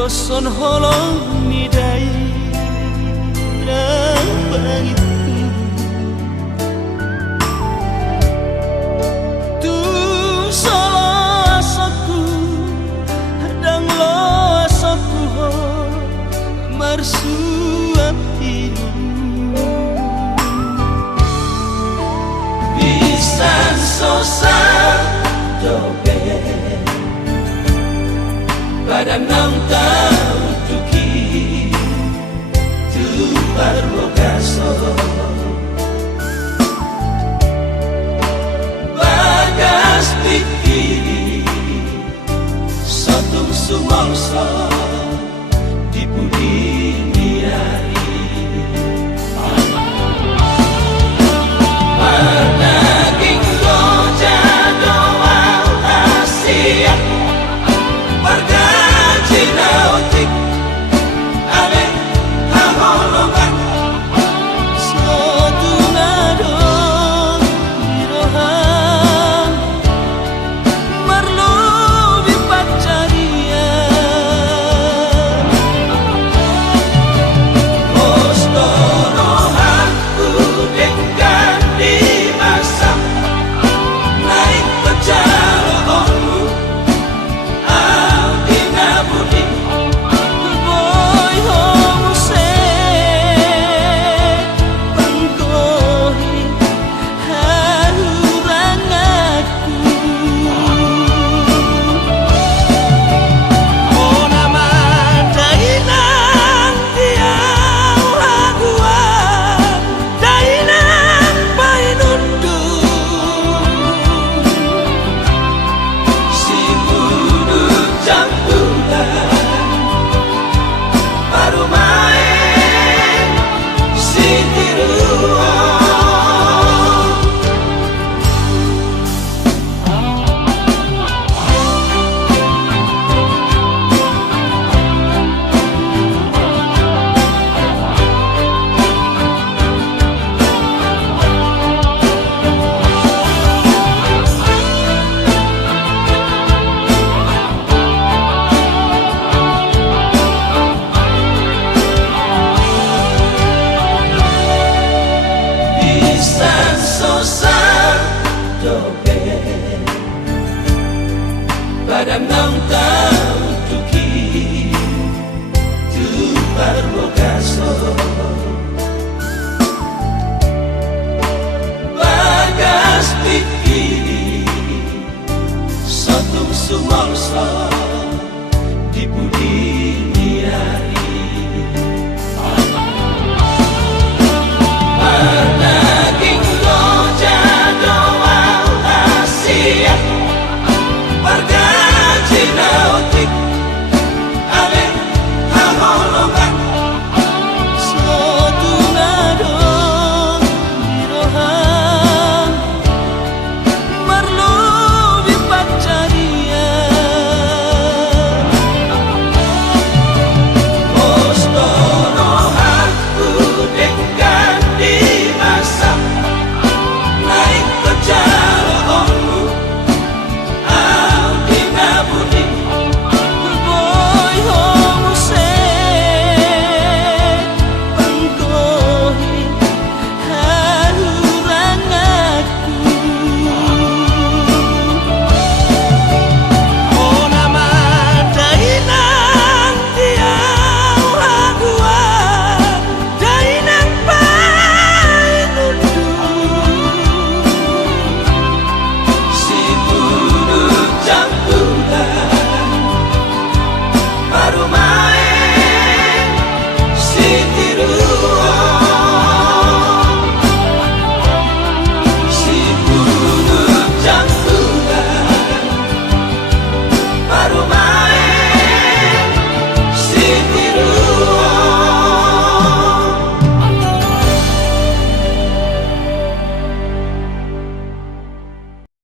Doson holong midai langitku tu solo asaku dang lo asaku ho marsuap hilu bisa sosan dobe pada nang tahu tuki tu berlogaso bagas pikir satu sumangsa di budi niari daging loja doa Asia Cinautik ale haholongan suatu nadon birohan merlu dipacarian postorohanku dengan dimasak naik pejalanku Padam nang tahu tuki tu berlogaso bagas pikir satu sumangsa di budi niari